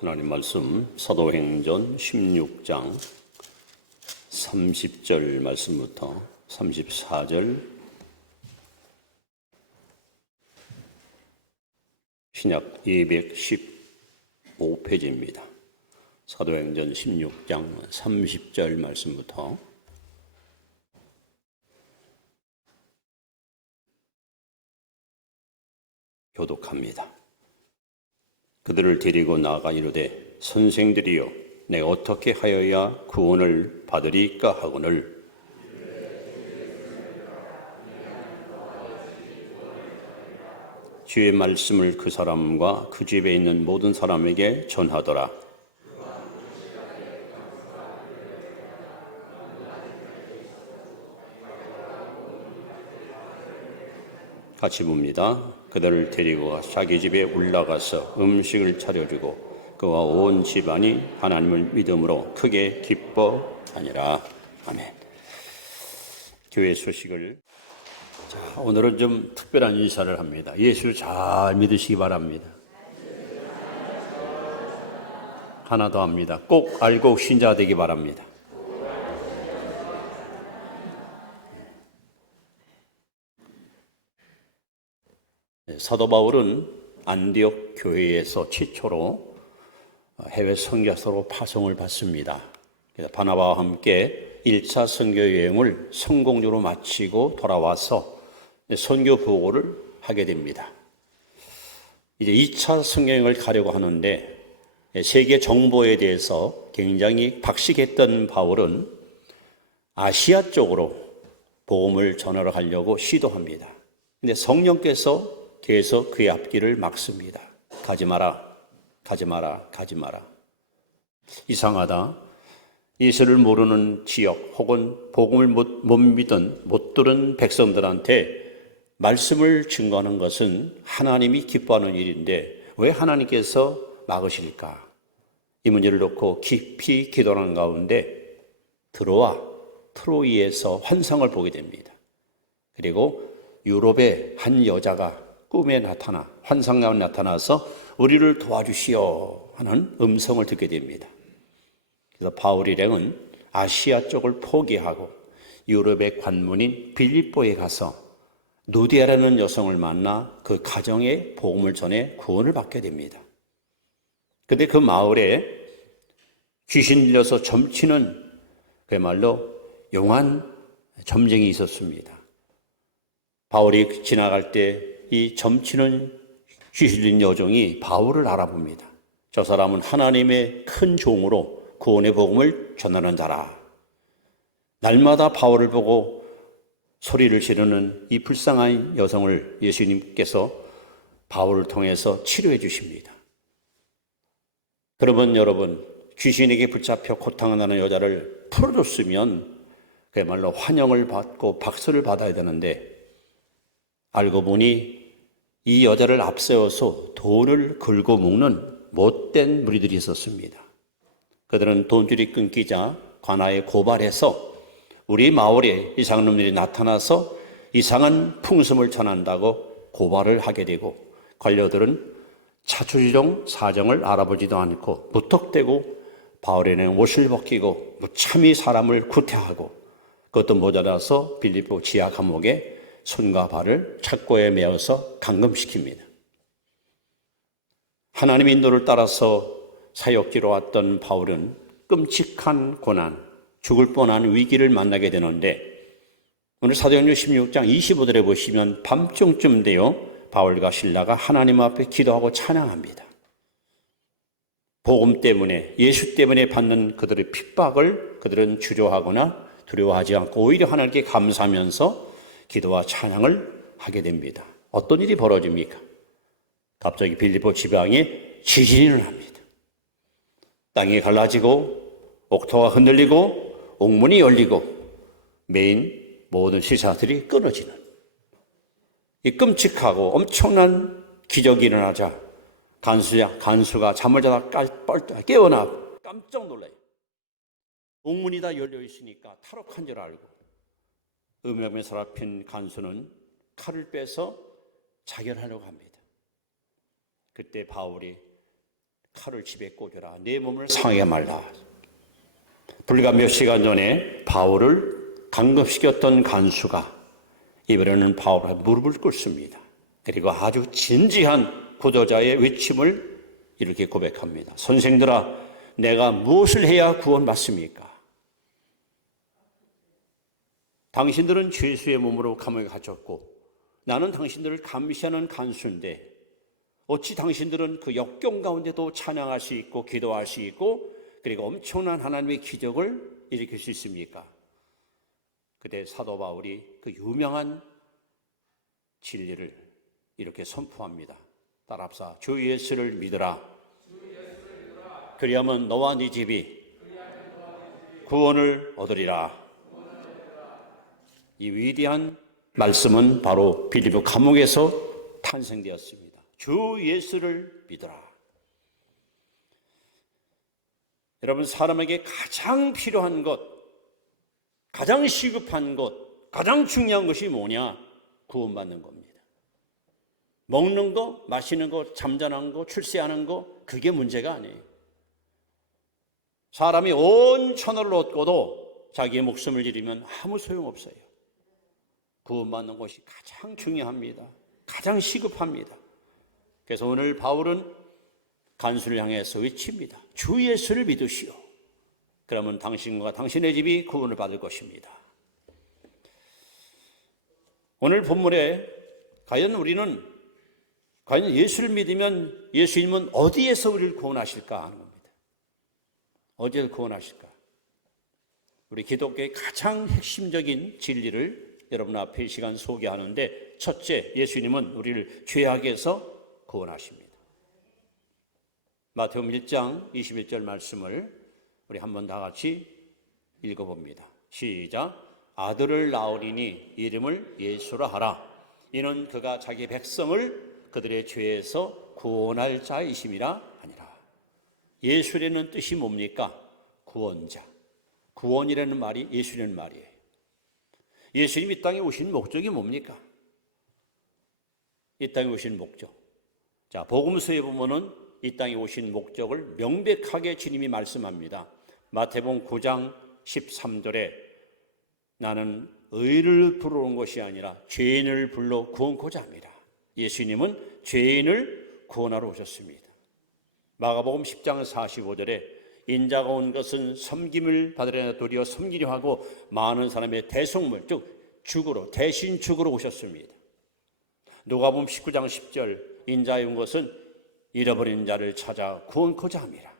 하나님 말씀 사도행전 16장 30절 말씀부터 34절 신약 215페이지입니다. 사도행전 16장 30절 말씀부터 '교독합니다. 그들을 데리고 나아가 이르되 선생들이여 내가 어떻게 하여야 구원을 받으리까 하거늘 주의 말씀을 그 사람과 그 집에 있는 모든 사람에게 전하더라. 같이 봅니다. 그들을 데리고 자기 집에 올라가서 음식을 차려주고 그와 온 집안이 하나님을 믿음으로 크게 기뻐하니라. 아멘. 교회 소식을 오늘은 좀 특별한 인사를 합니다. 예수 잘 믿으시기 바랍니다. 하나 더 합니다. 꼭 알고 신자 되기 바랍니다. 사도 바울은 안디옥 교회에서 최초로 해외 선교사로 파송을 받습니다. 그래서 바나바와 함께 1차 선교 여행을 성공적으로 마치고 돌아와서 선교 보고를 하게 됩니다. 이제 2차 선교 여행을 가려고 하는데 세계 정보에 대해서 굉장히 박식했던 바울은 아시아 쪽으로 복음을 전하러 가려고 시도합니다. 근데 성령께서 계속 그의 앞길을 막습니다. 가지 마라, 가지 마라, 가지 마라. 이상하다. 예수를 모르는 지역 혹은 복음을 못 믿은 못 들은 백성들한테 말씀을 증거하는 것은 하나님이 기뻐하는 일인데 왜 하나님께서 막으실까? 이 문제를 놓고 깊이 기도하는 가운데 들어와 트로이에서 환상을 보게 됩니다. 그리고 유럽의 한 여자가 꿈에 나타나 환상 가운데 나타나서 우리를 도와주시오 하는 음성을 듣게 됩니다. 그래서 바울 일행은 아시아 쪽을 포기하고 유럽의 관문인 빌립보에 가서 누디아라는 여성을 만나 그 가정에 복음을 전해 구원을 받게 됩니다. 그런데 그 마을에 귀신 들려서 점치는 그야말로 용한 점쟁이 있었습니다. 바울이 지나갈 때 이 점치는 귀신 들린 여종이 바울을 알아봅니다. 저 사람은 하나님의 큰 종으로 구원의 복음을 전하는 자라. 날마다 바울을 보고 소리를 지르는 이 불쌍한 여성을 예수님께서 바울을 통해서 치료해 주십니다. 그러면 여러분, 귀신에게 붙잡혀 고통하는 여자를 풀어줬으면 그야말로 환영을 받고 박수를 받아야 되는데 알고 보니 이 여자를 앞세워서 돈을 긁어 먹는 못된 무리들이 있었습니다. 그들은 돈줄이 끊기자 관아에 고발해서 우리 마을에 이상한 놈들이 나타나서 이상한 풍습을 전한다고 고발을 하게 되고 관료들은 차주지종 사정을 알아보지도 않고 무턱대고 바울에는 옷을 벗기고 무참히 사람을 구태하고 그것도 모자라서 빌립보 지하 감옥에 손과 발을 착고에 메어서 감금시킵니다. 하나님의 인도를 따라서 사역지로 왔던 바울은 끔찍한 고난, 죽을 뻔한 위기를 만나게 되는데 오늘 사도행전 16장 25절에 보시면 밤중쯤 되어 바울과 실라가 하나님 앞에 기도하고 찬양합니다. 복음 때문에, 예수 때문에 받는 그들의 핍박을 그들은 주저하거나 두려워하지 않고 오히려 하나님께 감사하면서 기도와 찬양을 하게 됩니다. 어떤 일이 벌어집니까? 갑자기 빌립보 지방에 지진이 일어납니다. 땅이 갈라지고 옥토가 흔들리고 옥문이 열리고 메인 모든 시사들이 끊어지는 이 끔찍하고 엄청난 기적이 일어나자 간수가 잠을 자다 깨어나 깜짝 놀라요. 옥문이 다 열려 있으니까 탈옥한 줄 알고 음욕에 사로잡힌 간수는 칼을 빼서 자결하려고 합니다. 그때 바울이 칼을 집에 꽂으라. 내 몸을 상하게 말라. 불과 몇 시간 전에 바울을 감금시켰던 간수가 이번에는 바울의 무릎을 꿇습니다. 그리고 아주 진지한 구도자의 외침을 이렇게 고백합니다. 선생들아, 내가 무엇을 해야 구원받습니까? 당신들은 죄수의 몸으로 감옥에 갇혔고 나는 당신들을 감시하는 간수인데 어찌 당신들은 그 역경 가운데도 찬양할 수 있고 기도할 수 있고 그리고 엄청난 하나님의 기적을 일으킬 수 있습니까? 그때 사도 바울이 그 유명한 진리를 이렇게 선포합니다. 따라합시다. 주 예수를 믿으라. 그리하면 너와 네 집이 구원을 얻으리라. 이 위대한 말씀은 바로 빌립보 감옥에서 탄생되었습니다. 주 예수를 믿으라. 여러분, 사람에게 가장 필요한 것, 가장 시급한 것, 가장 중요한 것이 뭐냐? 구원받는 겁니다. 먹는 거, 마시는 거, 잠자는 거, 출세하는 거, 그게 문제가 아니에요. 사람이 온 천하를 얻고도 자기의 목숨을 잃으면 아무 소용없어요. 구원받는 것이 가장 중요합니다. 가장 시급합니다. 그래서 오늘 바울은 간수를 향해서 외칩니다. 주 예수를 믿으시오. 그러면 당신과 당신의 집이 구원을 받을 것입니다. 오늘 본문에 과연 예수를 믿으면 예수님은 어디에서 우리를 구원하실까 하는 겁니다. 어디에서 구원하실까? 우리 기독교의 가장 핵심적인 진리를 여러분 앞에 이 시간 소개하는데, 첫째, 예수님은 우리를 죄악에서 구원하십니다. 마태복음 1장 21절 말씀을 우리 한번 다 같이 읽어봅니다. 시작. 아들을 낳으리니 이름을 예수라 하라. 이는 그가 자기 백성을 그들의 죄에서 구원할 자이심이라 하니라. 예수라는 뜻이 뭡니까? 구원자. 구원이라는 말이 예수라는 말이에요. 예수님이 이 땅에 오신 목적이 뭡니까? 이 땅에 오신 목적. 자, 복음서에 보면은 이 땅에 오신 목적을 명백하게 주님이 말씀합니다. 마태복음 9장 13절에 나는 의를 부르러 온 것이 아니라 죄인을 불러 구원코자 합니다. 예수님은 죄인을 구원하러 오셨습니다. 마가복음 10장 45절에 인자가 온 것은 섬김을 받으려 도리어 섬기려 하고 많은 사람의 대속물, 즉 죽으러, 대신 죽으러 오셨습니다. 누가복음 19장 10절 인자에 온 것은 잃어버린 자를 찾아 구원코자 함이라.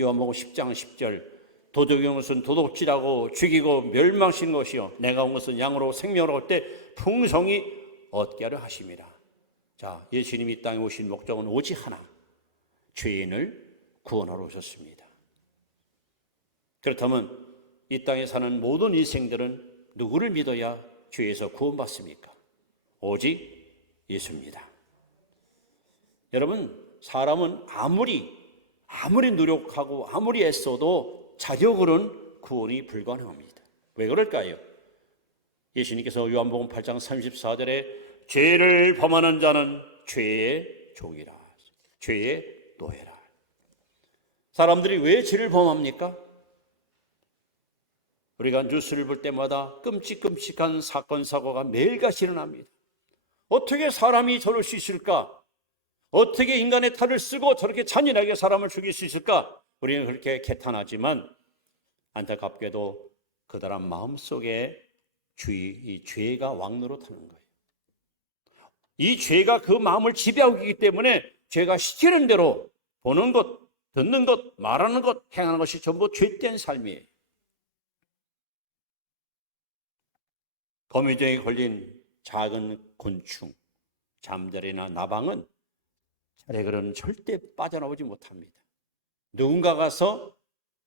요한복음 10장 10절 도둑이 온 것은 도둑질하고 죽이고 멸망신 것이요 내가 온 것은 양으로 생명을 얻을 때 풍성히 얻게 하려 하심이라. 자, 예수님이 이 땅에 오신 목적은 오직 하나, 죄인을 구원하러 오셨습니다. 그렇다면 이 땅에 사는 모든 인생들은 누구를 믿어야 죄에서 구원받습니까? 오직 예수입니다. 여러분, 사람은 아무리 노력하고 아무리 애써도 자력으로는 구원이 불가능합니다. 왜 그럴까요? 예수님께서 요한복음 8장 34절에 죄를 범하는 자는 죄의 종이라, 죄의 노예라. 사람들이 왜 죄를 범합니까? 우리가 뉴스를 볼 때마다 끔찍한 사건 사고가 매일같이 일어납니다. 어떻게 사람이 저럴 수 있을까? 어떻게 인간의 탈을 쓰고 저렇게 잔인하게 사람을 죽일 수 있을까? 우리는 그렇게 개탄하지만 안타깝게도 그들의 마음속에 이 죄가 왕노릇하는 거예요. 이 죄가 그 마음을 지배하고 있기 때문에 죄가 시키는 대로 보는 것, 듣는 것, 말하는 것, 행하는 것이 전부 죄된 삶이에요. 거미줄에 걸린 작은 곤충, 잠자리나 나방은 차례그로는 절대 빠져나오지 못합니다. 누군가 가서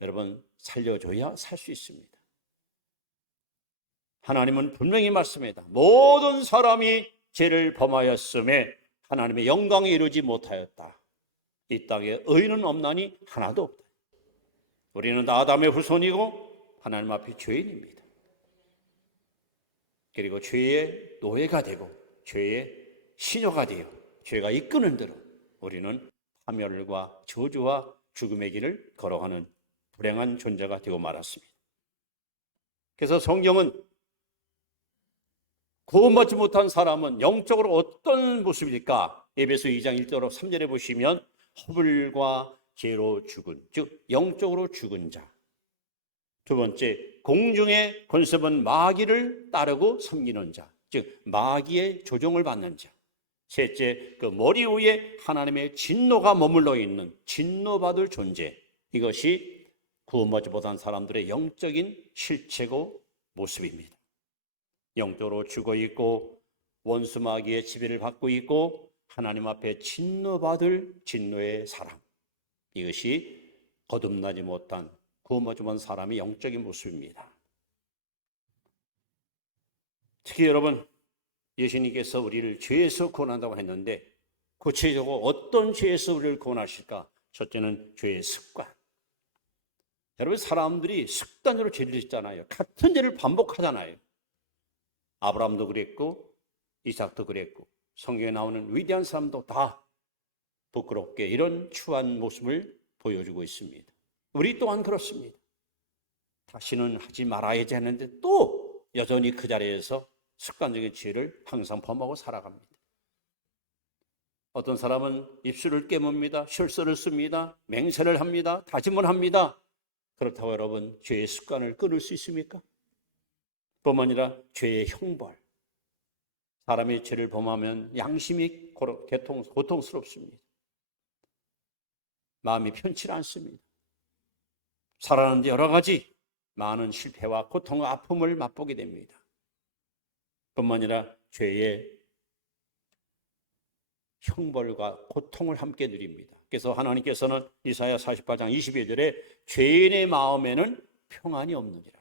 여러분 살려줘야 살 수 있습니다. 하나님은 분명히 말씀합니다. 모든 사람이 죄를 범하였음에 하나님의 영광에 이르지 못하였다. 이 땅에 의인은 없나니 하나도 없다. 우리는 아담의 후손이고 하나님 앞에 죄인입니다. 그리고 죄의 노예가 되고 죄의 시녀가 되어 죄가 이끄는 대로 우리는 파멸과 저주와 죽음의 길을 걸어가는 불행한 존재가 되고 말았습니다. 그래서 성경은 구원받지 못한 사람은 영적으로 어떤 모습일까? 에베소 2장 1절 3절에 보시면 허물과 죄로 죽은, 즉 영적으로 죽은 자. 두 번째, 공중의 권세본 마귀를 따르고 섬기는 자, 즉 마귀의 조종을 받는 자. 셋째, 그 머리 위에 하나님의 진노가 머물러 있는 진노받을 존재. 이것이 구원받지 못한 사람들의 영적인 실체고 모습입니다. 영적으로 죽어 있고 원수 마귀의 지배를 받고 있고 하나님 앞에 진노받을 진노의 사람. 이것이 거듭나지 못한 구원받지 못한 사람의 영적인 모습입니다. 특히 여러분, 예수님께서 우리를 죄에서 구원한다고 했는데 구체적으로 어떤 죄에서 우리를 구원하실까? 첫째는 죄의 습관. 여러분, 사람들이 습관으로 죄를 짓잖아요. 같은 죄를 반복하잖아요. 아브라함도 그랬고 이삭도 그랬고 성경에 나오는 위대한 사람도 다 부끄럽게 이런 추한 모습을 보여주고 있습니다. 우리 또한 그렇습니다. 다시는 하지 말아야지 하는데 또 여전히 그 자리에서 습관적인 죄를 항상 범하고 살아갑니다. 어떤 사람은 입술을 깨뭅니다. 실수를 씁니다. 맹세를 합니다. 다짐을 합니다. 그렇다고 여러분 죄의 습관을 끊을 수 있습니까? 뿐만 아니라 죄의 형벌. 사람이 죄를 범하면 양심이 고통스럽습니다. 마음이 편치 않습니다. 살아가는데 여러 가지 많은 실패와 고통과 아픔을 맛보게 됩니다. 뿐만 아니라 죄의 형벌과 고통을 함께 누립니다. 그래서 하나님께서는 이사야 48장 22절에 죄인의 마음에는 평안이 없느니라.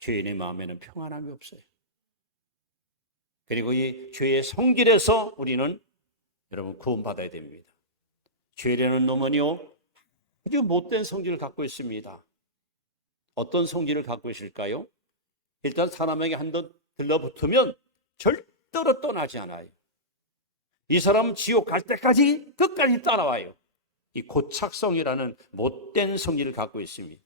죄인의 마음에는 평안함이 없어요. 그리고 이 죄의 성질에서 우리는 여러분 구원받아야 됩니다. 죄라는 놈은요 아주 못된 성질을 갖고 있습니다. 어떤 성질을 갖고 있을까요? 일단 사람에게 한번 들러붙으면 절대로 떠나지 않아요. 이 사람은 지옥 갈 때까지 끝까지 따라와요. 이 고착성이라는 못된 성질을 갖고 있습니다.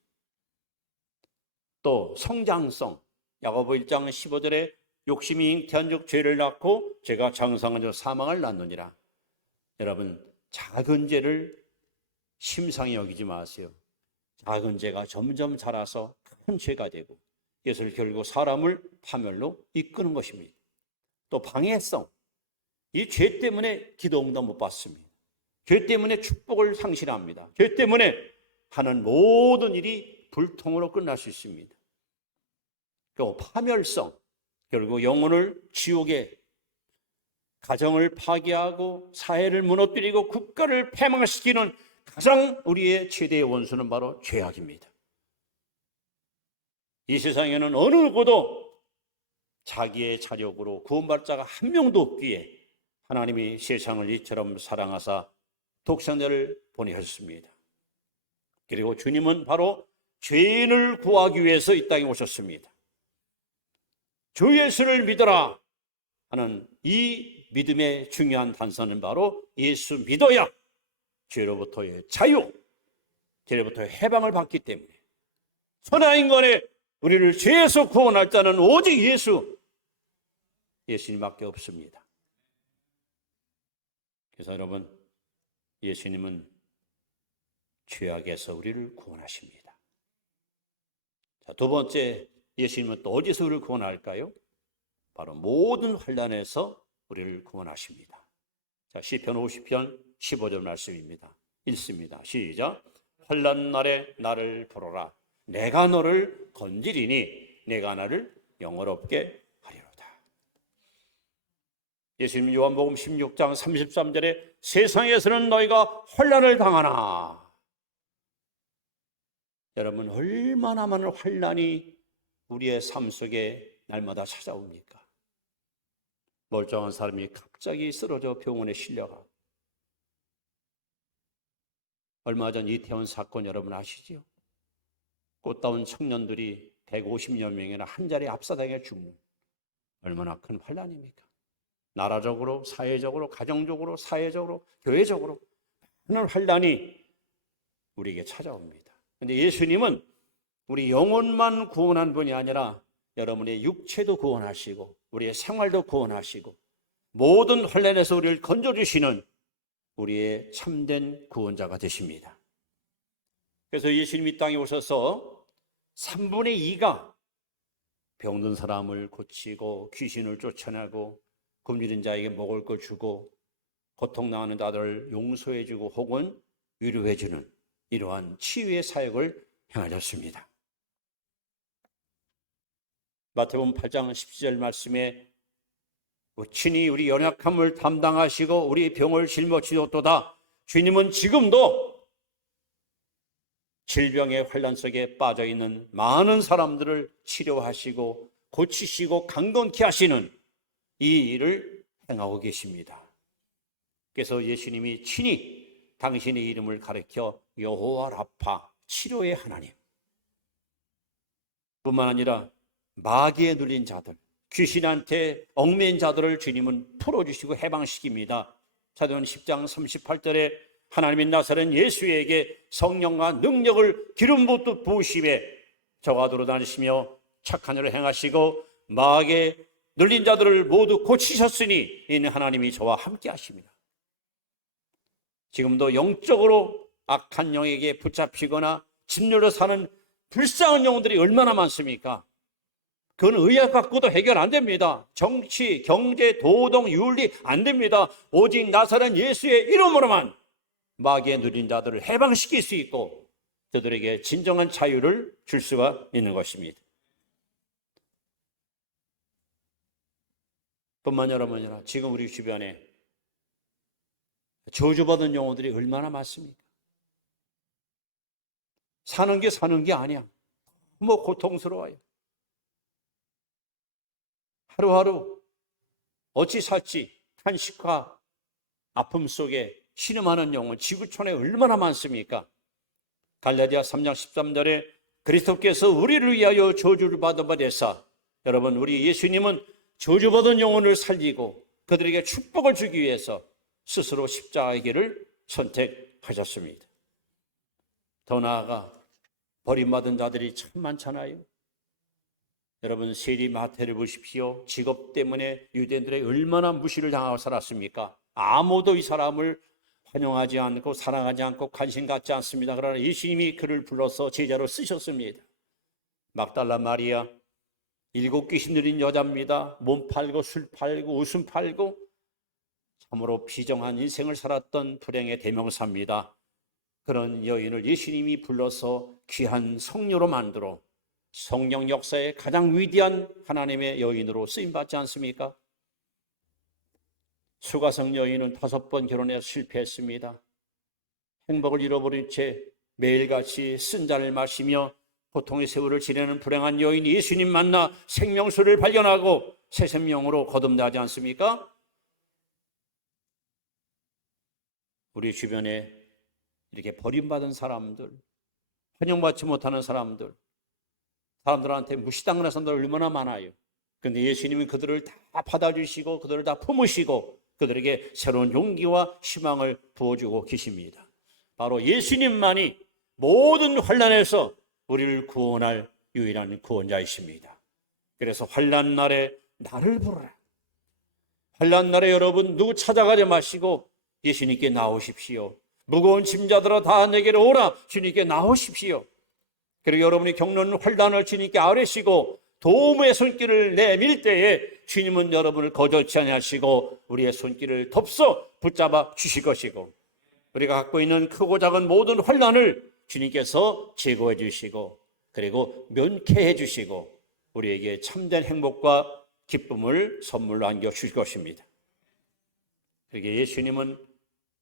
또 성장성, 야고보 1장 15절에 욕심이 잉태한 즉 죄를 낳고 죄가 장성한 즉 사망을 낳느니라. 여러분 작은 죄를 심상히 여기지 마세요. 작은 죄가 점점 자라서 큰 죄가 되고 이것을 결국 사람을 파멸로 이끄는 것입니다. 또 방해성, 이 죄 때문에 기도 응답 못 받습니다. 죄 때문에 축복을 상실합니다. 죄 때문에 하는 모든 일이 불통으로 끝날 수 있습니다. 또 파멸성, 결국 영혼을 지옥에, 가정을 파괴하고 사회를 무너뜨리고 국가를 패망시키는 가장 우리의 최대의 원수는 바로 죄악입니다. 이 세상에는 어느 누구도 자기의 자력으로 구원받을 자가 한 명도 없기에 하나님이 세상을 이처럼 사랑하사 독생자를 보내셨습니다. 그리고 주님은 바로 죄인을 구하기 위해서 이 땅에 오셨습니다. 주 예수를 믿어라 하는 이 믿음의 중요한 단서는 바로 예수 믿어야 죄로부터의 자유, 죄로부터의 해방을 받기 때문에 천하인간의 우리를 죄에서 구원할 자는 오직 예수님밖에 없습니다. 그래서 여러분, 예수님은 죄악에서 우리를 구원하십니다. 자, 두 번째, 예수님은 또 어디서 우리를 구원할까요? 바로 모든 환난에서 우리를 구원하십니다. 자, 시편 50편 15절 말씀입니다. 읽습니다. 시작. 환난 날에 나를 부르라. 내가 너를 건지리니 내가 나를 영화롭게 하리로다. 예수님 요한복음 16장 33절에 세상에서는 너희가 환난을 당하나. 여러분 얼마나 많은 환난이 우리의 삶 속에 날마다 찾아옵니까? 멀쩡한 사람이 갑자기 쓰러져 병원에 실려가고, 얼마 전 이태원 사건 여러분 아시죠? 꽃다운 청년들이 150여 명이나 한 자리에 압사당해 죽는 얼마나 큰 환난입니까? 나라적으로, 사회적으로, 가정적으로, 사회적으로, 교회적으로 많은 환난이 우리에게 찾아옵니다. 그런데 예수님은 우리 영혼만 구원한 분이 아니라 여러분의 육체도 구원하시고 우리의 생활도 구원하시고 모든 환난에서 우리를 건져주시는 우리의 참된 구원자가 되십니다. 그래서 예수님이 이 땅에 오셔서 3분의 2가 병든 사람을 고치고 귀신을 쫓아내고 굶주린 자에게 먹을 걸 주고 고통당하는 자들을 용서해주고 혹은 위로해주는 이러한 치유의 사역을 행하셨습니다. 마태복음 8장 17절 말씀에 친히 우리 연약함을 담당하시고 우리 병을 짊어지셨도다. 주님은 지금도 질병의 환난 속에 빠져있는 많은 사람들을 치료하시고 고치시고 강건케 하시는 이 일을 행하고 계십니다. 그래서 예수님이 친히 당신의 이름을 가리켜 여호와 라파, 치료의 하나님 뿐만 아니라 마귀에 눌린 자들, 귀신한테 얽매인 자들을 주님은 풀어주시고 해방시킵니다. 사도행전 10장 38절에 하나님의 나사렛 예수에게 성령과 능력을 기름 부으심에 저가 돌아다니시며 착한 일을 행하시고 마귀에 눌린 자들을 모두 고치셨으니 이는 하나님이 저와 함께 하십니다. 지금도 영적으로 악한 영에게 붙잡히거나 짓눌려 사는 불쌍한 영혼들이 얼마나 많습니까? 그건 의학 갖고도 해결 안 됩니다. 정치, 경제, 도덕, 윤리 안 됩니다. 오직 나사렛 예수의 이름으로만 마귀에 눌린 자들을 해방시킬 수 있고 저들에게 진정한 자유를 줄 수가 있는 것입니다. 뿐만 아니라 지금 우리 주변에 저주받은 영혼들이 얼마나 많습니까? 사는 게 아니야. 너무 고통스러워요. 하루하루 어찌 살지 탄식과 아픔 속에 신음하는 영혼 지구촌에 얼마나 많습니까? 갈라디아 3장 13절에 그리스도께서 우리를 위하여 저주를 받은 바 되사 여러분 우리 예수님은 저주받은 영혼을 살리고 그들에게 축복을 주기 위해서 스스로 십자가의 길을 선택하셨습니다. 더 나아가 버림받은 자들이 참 많잖아요. 여러분 세리 마태를 보십시오. 직업 때문에 유대인들의 얼마나 무시를 당하고 살았습니까? 아무도 이 사람을 환영하지 않고 사랑하지 않고 관심 갖지 않습니다. 그러나 예수님이 그를 불러서 제자로 쓰셨습니다. 막달라 마리아 7 귀신 들린 여자입니다. 몸 팔고 술 팔고 웃음 팔고 참으로 비정한 인생을 살았던 불행의 대명사입니다. 그런 여인을 예수님이 불러서 귀한 성녀로 만들어 성령 역사의 가장 위대한 하나님의 여인으로 쓰임받지 않습니까? 수가성 여인은 5번 결혼해서 실패했습니다. 행복을 잃어버린 채 매일같이 쓴 잔을 마시며 고통의 세월을 지내는 불행한 여인이 예수님 만나 생명수를 발견하고 새 생명으로 거듭나지 않습니까? 우리 주변에 이렇게 버림받은 사람들, 환영받지 못하는 사람들, 사람들한테 무시당하는 사람들 얼마나 많아요. 그런데 예수님은 그들을 다 받아주시고 그들을 다 품으시고 그들에게 새로운 용기와 희망을 부어주고 계십니다. 바로 예수님만이 모든 환난에서 우리를 구원할 유일한 구원자이십니다. 그래서 환난 날에 나를 부르라. 환난 날에 여러분 누구 찾아가지 마시고 예수님께 나오십시오. 무거운 짐자들아 다 내게로 오라. 주님께 나오십시오. 그리고 여러분이 겪는 환난을 주님께 아뢰시고 도움의 손길을 내밀 때에 주님은 여러분을 거절치 아니하시고 우리의 손길을 덥석 붙잡아 주실 것이고 우리가 갖고 있는 크고 작은 모든 환난을 주님께서 제거해 주시고 그리고 면케해 주시고 우리에게 참된 행복과 기쁨을 선물로 안겨주실 것입니다. 그러게 예수님은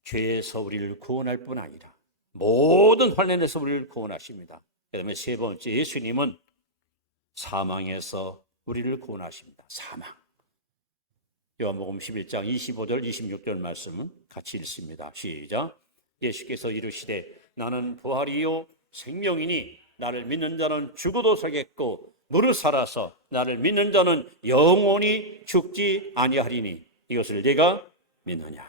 죄에서 우리를 구원할 뿐 아니라 모든 환난에서 우리를 구원하십니다. 그다음에 세 번째, 예수님은 사망에서 우리를 구원하십니다. 사망. 요한복음 11장 25절 26절 말씀은 같이 읽습니다. 시작. 예수께서 이르시되 나는 부활이요 생명이니 나를 믿는 자는 죽어도 살겠고 무릇 살아서 나를 믿는 자는 영원히 죽지 아니하리니 이것을 네가 믿느냐?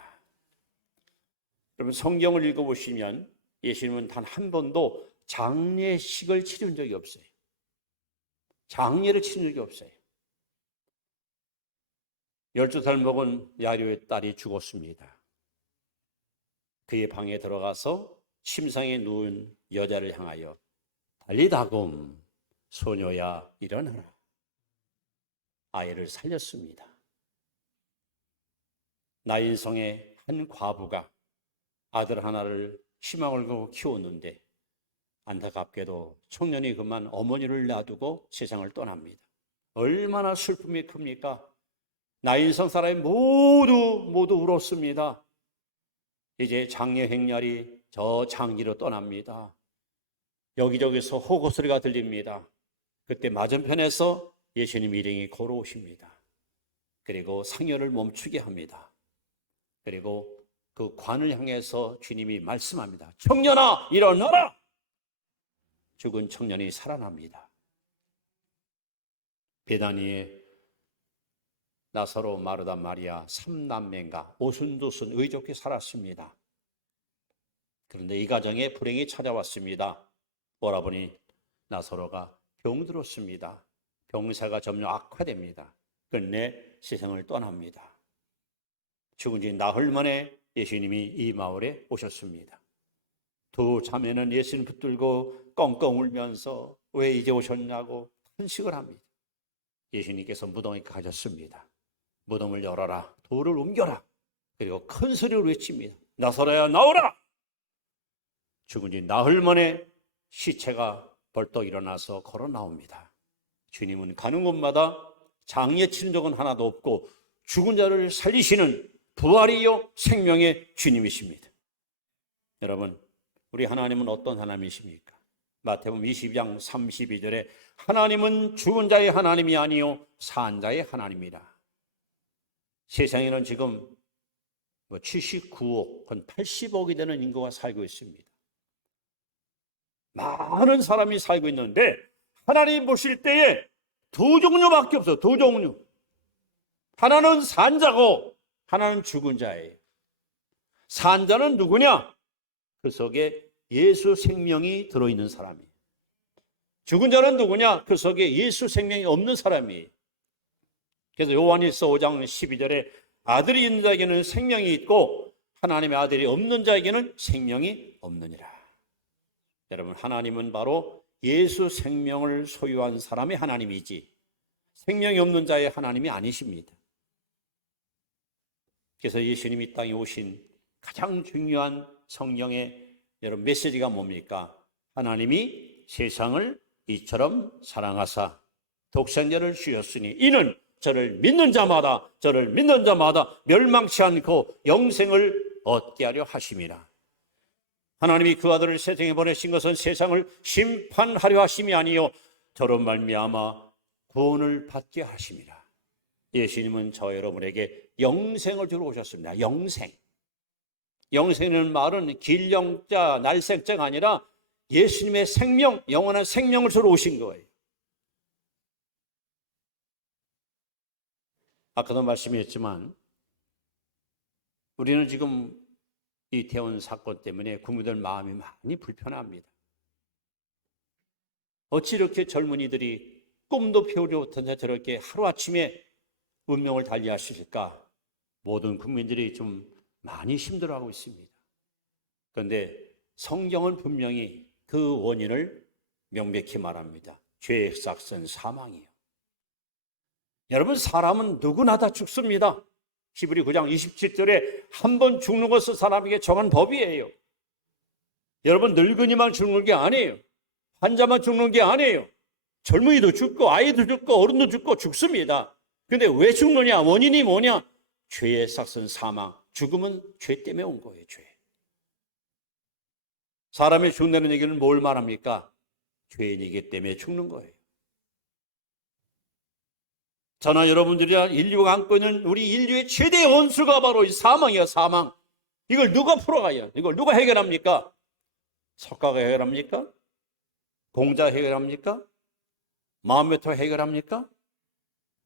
여러분, 성경을 읽어보시면 예수님은 단 한 번도 장례식을 치른 적이 없어요. 장례를 치른 적이 없어요. 12살 먹은 야이로의 딸이 죽었습니다. 그의 방에 들어가서 침상에 누운 여자를 향하여 달리다금 소녀야 일어나라. 아이를 살렸습니다. 나인성의 한 과부가 아들 하나를 희망을 걸고 키웠는데 안타깝게도 청년이 그만 어머니를 놔두고 세상을 떠납니다. 얼마나 슬픔이 큽니까? 나인성 사람이 모두 울었습니다. 이제 장례 행렬이 저 장지로 떠납니다. 여기저기서 호고 소리가 들립니다. 그때 맞은편에서 예수님 일행이 걸어오십니다. 그리고 상여를 멈추게 합니다. 그리고 그 관을 향해서 주님이 말씀합니다. 청년아, 일어나라! 죽은 청년이 살아납니다. 베다니에 나사로, 마르다, 마리아 3남매가 오순도순 의좋게 살았습니다. 그런데 이 가정에 불행이 찾아왔습니다. 오라버니 나사로가 병들었습니다. 병세가 점점 악화됩니다. 끝내 세상을 떠납니다. 죽은 지 나흘 만에 예수님이 이 마을에 오셨습니다. 두 자매는 예수님 붙들고 껑껑 울면서 왜 이제 오셨냐고 탄식을 합니다. 예수님께서 무덤에 가셨습니다. 무덤을 열어라, 돌을 옮겨라. 그리고 큰 소리로 외칩니다. 나사로야, 나오라! 죽은 지 나흘 만에 시체가 벌떡 일어나서 걸어 나옵니다. 주님은 가는 곳마다 장례 치른 적은 하나도 없고 죽은 자를 살리시는 부활이요 생명의 주님이십니다. 여러분, 우리 하나님은 어떤 하나님이십니까? 마태복음 22장 32절에 하나님은 죽은 자의 하나님이 아니요 산 자의 하나님이라. 세상에는 지금 79억, 한 80억이 되는 인구가 살고 있습니다. 많은 사람이 살고 있는데 하나님 보실 때에 두 종류밖에 없어요. 두 종류. 하나는 산자고 하나는 죽은 자예요. 산자는 누구냐? 그 속에 예수 생명이 들어있는 사람이에요. 죽은 자는 누구냐? 그 속에 예수 생명이 없는 사람이에요. 그래서 요한일서 5장 12절에 아들이 있는 자에게는 생명이 있고 하나님의 아들이 없는 자에게는 생명이 없느니라. 여러분, 하나님은 바로 예수 생명을 소유한 사람의 하나님이지 생명이 없는 자의 하나님이 아니십니다. 그래서 예수님이 땅에 오신 가장 중요한 성경의 여러분 메시지가 뭡니까? 하나님이 세상을 이처럼 사랑하사 독생자를 주셨으니 이는 저를 믿는 자마다 멸망치 않고 영생을 얻게 하려 하심이라. 하나님이 그 아들을 세상에 보내신 것은 세상을 심판하려 하심이 아니요 저로 말미암아 구원을 받게 하심이라. 예수님은 저 여러분에게 영생을 주러 오셨습니다. 영생이라는 말은 길영자, 날생자가 아니라 예수님의 생명, 영원한 생명을 주러 오신 거예요. 아까도 말씀했지만 우리는 지금 이 태원 사건 때문에 국민들 마음이 많이 불편합니다. 어찌 이렇게 젊은이들이 꿈도 피우지 못한 자 저렇게 하루아침에 운명을 달리하실까? 모든 국민들이 좀 많이 힘들어하고 있습니다. 그런데 성경은 분명히 그 원인을 명백히 말합니다. 죄의 싹은 사망이에요. 여러분, 사람은 누구나 다 죽습니다. 히브리 9장 27절에 한 번 죽는 것은 사람에게 정한 법이에요. 여러분, 늙은이만 죽는 게 아니에요. 환자만 죽는 게 아니에요. 젊은이도 죽고 아이도 죽고 어른도 죽고 죽습니다. 그런데 왜 죽느냐? 원인이 뭐냐? 죄의 싹은 사망. 죽음은 죄 때문에 온 거예요. 죄. 사람이 죽는다는 얘기는 뭘 말합니까? 죄인이기 때문에 죽는 거예요. 저나 여러분들이 인류가 안고 있는 우리 인류의 최대의 원수가 바로 이 사망이에요. 사망. 이걸 누가 풀어가요? 이걸 누가 해결합니까? 석가가 해결합니까? 공자 해결합니까? 마음메터가 해결합니까?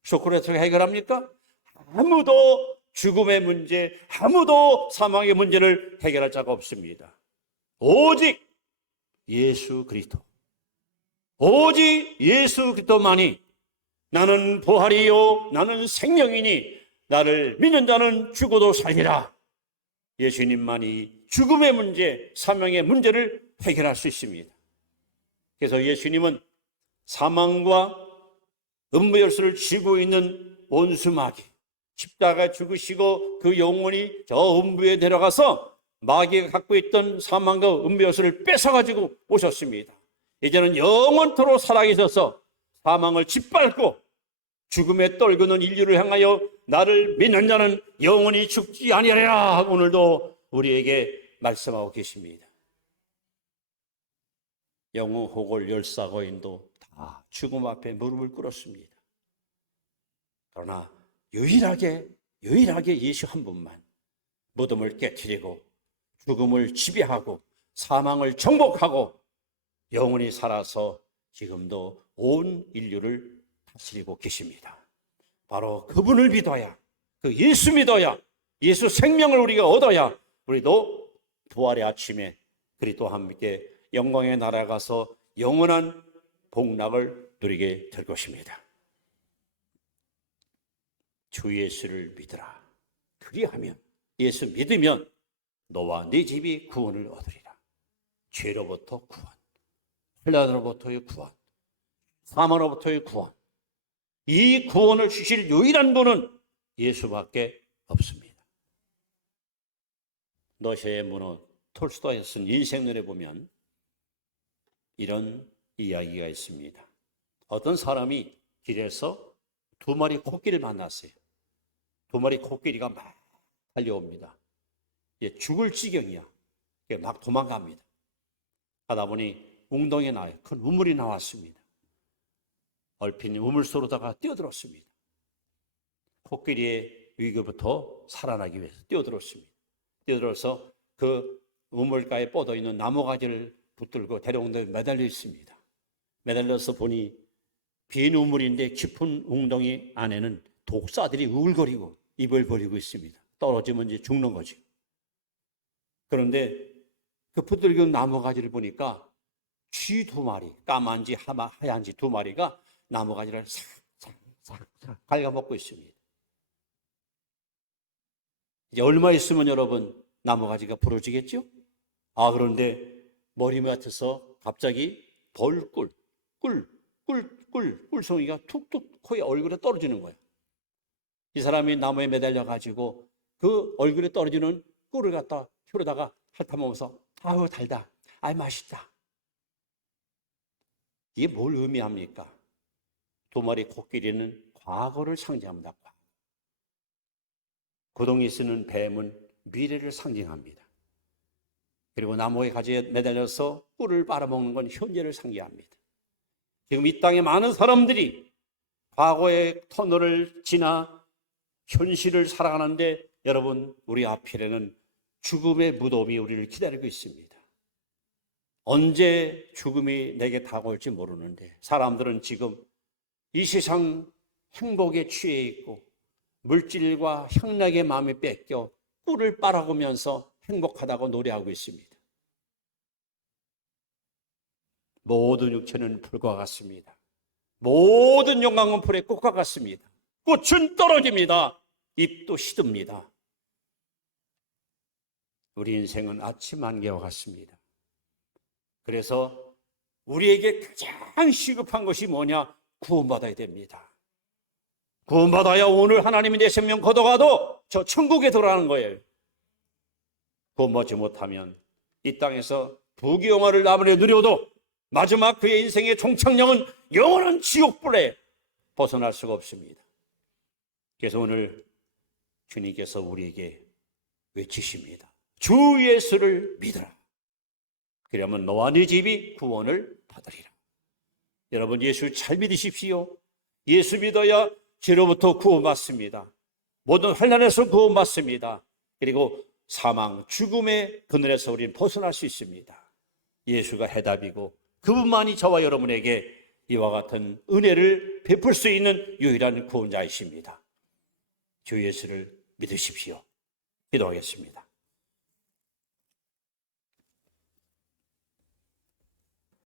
소크라테스가 해결합니까? 아무도 죽음의 문제, 아무도 사망의 문제를 해결할 자가 없습니다. 오직 예수 그리스도, 오직 예수 그리스도만이 나는 부활이요 나는 생명이니 나를 믿는 자는 죽어도 살리라. 예수님만이 죽음의 문제, 사망의 문제를 해결할 수 있습니다. 그래서 예수님은 사망과 음부 열쇠를 쥐고 있는 원수마귀, 십자가에 죽으시고 그 영혼이 저 음부에 내려가서 마귀가 갖고 있던 사망과 음부 열쇠를 뺏어가지고 오셨습니다. 이제는 영원토록 살아계셔서 사망을 짓밟고 죽음에 떨구는 인류를 향하여 나를 믿는 자는 영원히 죽지 아니하리라 오늘도 우리에게 말씀하고 계십니다. 영웅 호골 열사 거인도 다 죽음 앞에 무릎을 꿇었습니다. 그러나 유일하게 예수 한 분만 무덤을 깨트리고 죽음을 지배하고 사망을 정복하고 영원히 살아서 지금도 온 인류를 다스리고 계십니다. 바로 그분을 믿어야, 그 예수 믿어야, 예수 생명을 우리가 얻어야 우리도 부활의 아침에 그리스도와 함께 영광의 나라에 가서 영원한 복락을 누리게 될 것입니다. 주 예수를 믿으라. 그리하면, 예수 믿으면 너와 네 집이 구원을 얻으리라. 죄로부터 구원, 혼란으로부터의 구원, 사망으로부터의 구원. 이 구원을 주실 유일한 분은 예수밖에 없습니다. 러시아의 문호 톨스토이가 쓴 인생론에 보면 이런 이야기가 있습니다. 어떤 사람이 길에서 두 마리 코끼리를 만났어요. 두 마리 코끼리가 막 달려옵니다. 죽을 지경이야. 막 도망갑니다. 하다 보니 웅덩이에 나와요. 큰 우물이 나왔습니다. 얼핏 우물 속으로다가 뛰어들었습니다. 코끼리의 위기부터 살아나기 위해서 뛰어들었습니다. 뛰어들어서 그 우물가에 뻗어있는 나무가지를 붙들고 대롱대에 매달려 있습니다. 매달려서 보니 빈 우물인데 깊은 웅덩이 안에는 독사들이 우글거리고 입을 벌리고 있습니다. 떨어지면 이제 죽는 거지. 그런데 그 붙들고 있는 나무가지를 보니까 쥐 두 마리, 까만지 하얀지 두 마리가 나무가지를 싹싹싹 갉아먹고 있습니다. 이제 얼마 있으면 여러분 나무가지가 부러지겠죠? 그런데 머리맡에서 갑자기 꿀송이가 툭툭 코에 얼굴에 떨어지는 거예요. 이 사람이 나무에 매달려가지고 그 얼굴에 떨어지는 꿀을 갖다 혀로다가 핥아먹어서 아유 달다, 아유 맛있다. 이게 뭘 의미합니까? 두 마리 코끼리는 과거를 상징합니다. 고동이 쓰는 뱀은 미래를 상징합니다. 그리고 나무의 가지에 매달려서 꿀을 빨아먹는 건 현재를 상징합니다. 지금 이 땅에 많은 사람들이 과거의 터널을 지나 현실을 살아가는데 여러분 우리 앞에는 죽음의 무덤이 우리를 기다리고 있습니다. 언제 죽음이 내게 다가올지 모르는데 사람들은 지금 이 세상 행복에 취해 있고 물질과 향락의 마음에 뺏겨 꿀을 빨아오면서 행복하다고 노래하고 있습니다. 모든 육체는 풀과 같습니다. 모든 영광은 풀의 꽃과 같습니다. 꽃은 떨어집니다. 잎도 시듭니다. 우리 인생은 아침 안개와 같습니다. 그래서 우리에게 가장 시급한 것이 뭐냐? 구원받아야 됩니다. 구원받아야 오늘 하나님이 내 생명 걷어가도 저 천국에 들어가는 거예요. 구원받지 못하면 이 땅에서 부귀영화를 나무에 누려도 마지막 그의 인생의 종착역은 영원한 지옥불에 벗어날 수가 없습니다. 그래서 오늘 주님께서 우리에게 외치십니다. 주 예수를 믿으라. 그러면 너와 네 집이 구원을 받으리라. 여러분 예수 잘 믿으십시오. 예수 믿어야 죄로부터 구원받습니다. 모든 환난에서 구원받습니다. 그리고 사망, 죽음의 그늘에서 우리는 벗어날 수 있습니다. 예수가 해답이고 그분만이 저와 여러분에게 이와 같은 은혜를 베풀 수 있는 유일한 구원자이십니다. 주 예수를 믿으십시오. 기도하겠습니다.